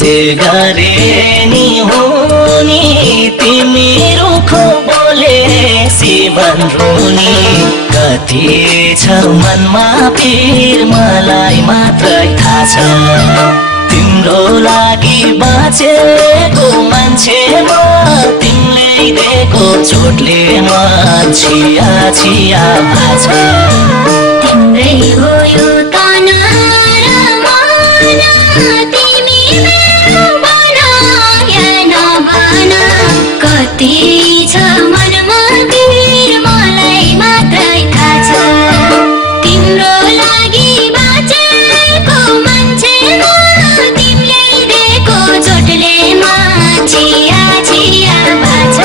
जे गरे नि हुनी तिमी रुखो बोले सिवन रुनी कति छ मनमा पीर मलाई मात्रै थाहा छ तिम्रो लागि बाँचेको मान्छे म तिमीले दिएको चोटले म छिया छिया भाछ तिम्रै हो यो तना र मन तिमी मेरो बना या नबना कति छ मनमा पीर मलाई मात्रै थाहा छ तिम्रो लागि बाँचेको मान्छे म तिमीले दिएको चोटले म छिया छिया भाछ